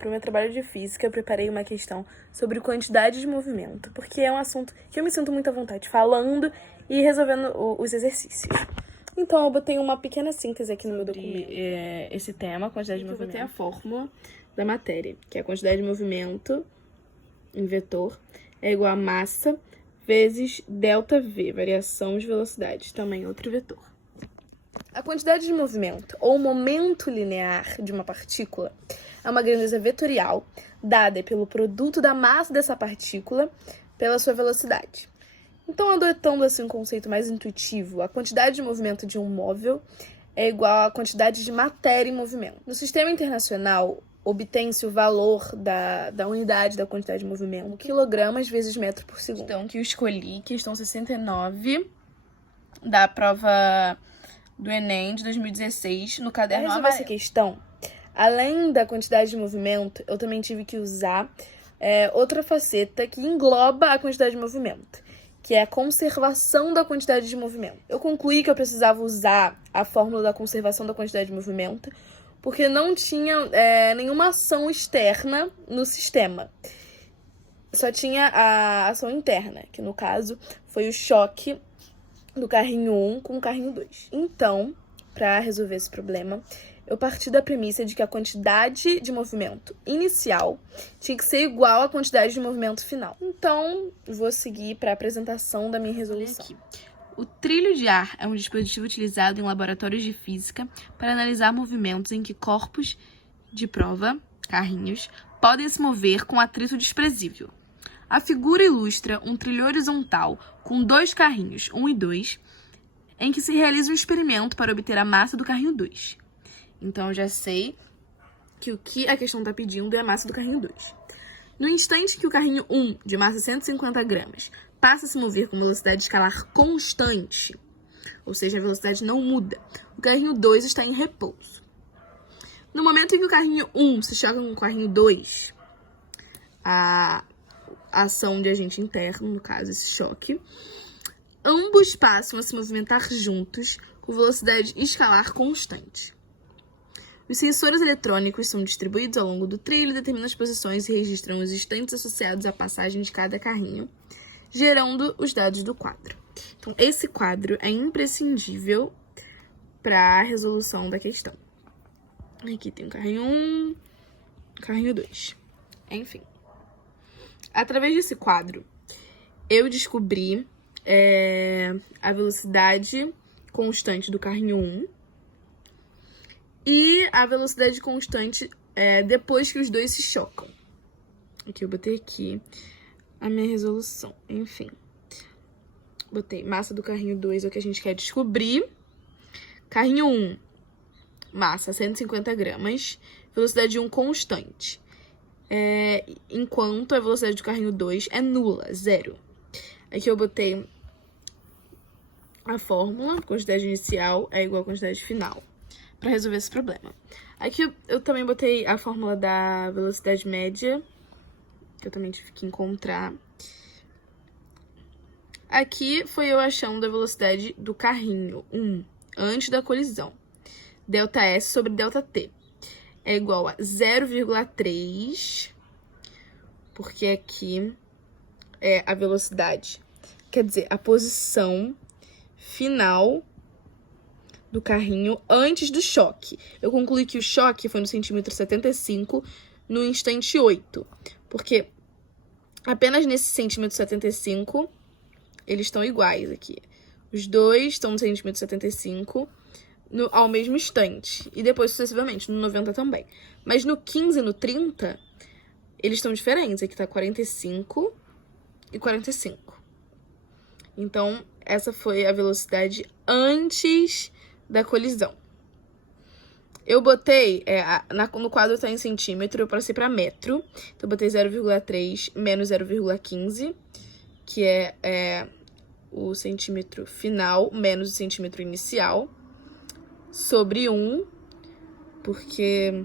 Para o meu trabalho de física, eu preparei uma questão sobre quantidade de movimento, porque é um assunto que eu me sinto muito à vontade falando e resolvendo os exercícios. Então, eu botei uma pequena síntese aqui no meu documento. Esse tema, quantidade de movimento. Eu botei a fórmula da matéria, que é a quantidade de movimento em vetor é igual a massa vezes ΔV, variação de velocidade, também outro vetor. A quantidade de movimento, ou momento linear de uma partícula, é uma grandeza vetorial dada pelo produto da massa dessa partícula pela sua velocidade. Então, adotando assim um conceito mais intuitivo, a quantidade de movimento de um móvel é igual à quantidade de matéria em movimento. No sistema internacional, obtém-se o valor da unidade da quantidade de movimento, quilogramas vezes metro por segundo. Então, que eu escolhi, questão 69 da prova do Enem de 2016, no caderno amarelo. Para resolver essa questão, além da quantidade de movimento, eu também tive que usar outra faceta que engloba a quantidade de movimento, que é a conservação da quantidade de movimento. Eu concluí que eu precisava usar a fórmula da conservação da quantidade de movimento, porque não tinha nenhuma ação externa no sistema. Só tinha a ação interna, que no caso foi o choque do carrinho 1 com o carrinho 2. Então, para resolver esse problema, eu parti da premissa de que a quantidade de movimento inicial tinha que ser igual à quantidade de movimento final. Então, vou seguir para a apresentação da minha resolução. Aqui. O trilho de ar é um dispositivo utilizado em laboratórios de física para analisar movimentos em que corpos de prova, carrinhos, podem se mover com atrito desprezível. A figura ilustra um trilho horizontal com 2 carrinhos, 1 e 2, em que se realiza um experimento para obter a massa do carrinho 2. Então, eu já sei que o que a questão está pedindo é a massa do carrinho 2. No instante que o carrinho 1, de massa 150 gramas, passa a se mover com velocidade escalar constante, ou seja, a velocidade não muda, o carrinho 2 está em repouso. No momento em que o carrinho 1 se choca com o carrinho 2, a ação de agente interno, no caso, esse choque, ambos passam a se movimentar juntos com velocidade escalar constante. Os sensores eletrônicos são distribuídos ao longo do trilho, determinam as posições e registram os instantes associados à passagem de cada carrinho, gerando os dados do quadro. Então, esse quadro é imprescindível para a resolução da questão. Aqui tem o carrinho 1, carrinho 2. Enfim. Através desse quadro, eu descobri a velocidade constante do carrinho 1 e a velocidade constante depois que os dois se chocam. Aqui eu botei aqui a minha resolução. Enfim. Botei massa do carrinho 2, é o que a gente quer descobrir. Carrinho 1, massa 150 gramas, velocidade 1 constante. Enquanto a velocidade do carrinho 2 é nula, 0. Aqui eu botei a fórmula, quantidade inicial é igual a quantidade final, para resolver esse problema. Aqui eu também botei a fórmula da velocidade média, que eu também tive que encontrar. Aqui foi eu achando a velocidade do carrinho 1 antes da colisão. ΔS sobre ΔT é igual a 0,3, porque aqui é a velocidade, quer dizer, a posição final do carrinho antes do choque. Eu concluí que o choque foi no centímetro 75, no instante 8, porque apenas nesse centímetro 75 eles estão iguais aqui. Os dois estão no centímetro 75 ao mesmo instante, e depois sucessivamente, no 90 também. Mas no 15 e no 30, eles estão diferentes. Aqui tá 45 e 45. Então, essa foi a velocidade antes da colisão. Eu botei, no quadro tá em centímetro, eu passei para metro. Então, eu botei 0,3 menos 0,15, que é o centímetro final menos o centímetro inicial, sobre 1, porque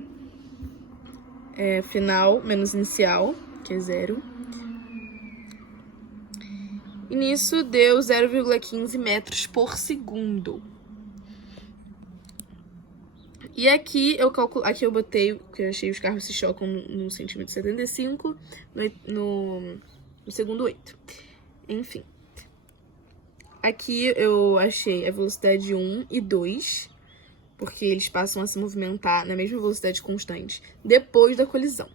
é final menos inicial, que é 0. E nisso deu 0,15 metros por segundo. E aqui eu calculo, aqui eu botei, porque eu achei os carros se chocam no centímetro 75, no segundo 8. Enfim. Aqui eu achei a velocidade 1 e 2, porque eles passam a se movimentar na mesma velocidade constante depois da colisão.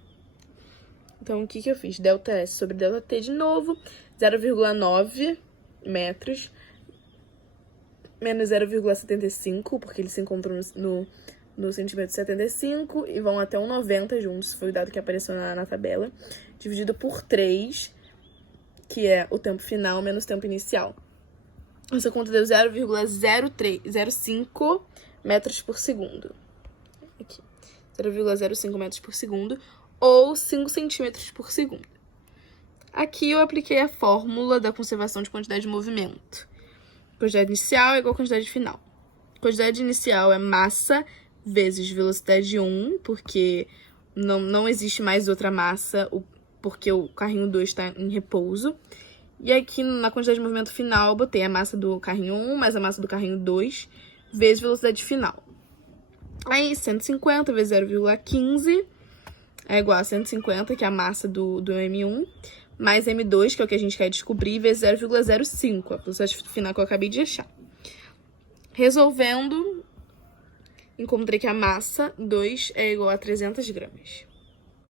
Então, o que eu fiz? Delta S sobre delta T de novo, 0,9 metros, menos 0,75, porque eles se encontram no centímetro 75 e vão até 1,90 juntos, foi o dado que apareceu na tabela, dividido por 3, que é o tempo final menos o tempo inicial. Essa conta deu 0,05 metros por segundo. Aqui, 0,05 metros por segundo, ou 5 centímetros por segundo. Aqui eu apliquei a fórmula da conservação de quantidade de movimento. Quantidade inicial é igual a quantidade final. Quantidade inicial é massa vezes velocidade 1, porque não existe mais outra massa, porque o carrinho 2 está em repouso. E aqui na quantidade de movimento final, eu botei a massa do carrinho 1 mais a massa do carrinho 2 vezes velocidade final. Aí 150 vezes 0,15 é igual a 150, que é a massa do M1, mais M2, que é o que a gente quer descobrir, vezes 0,05, a velocidade final que eu acabei de achar. Resolvendo, encontrei que a massa 2 é igual a 300 gramas.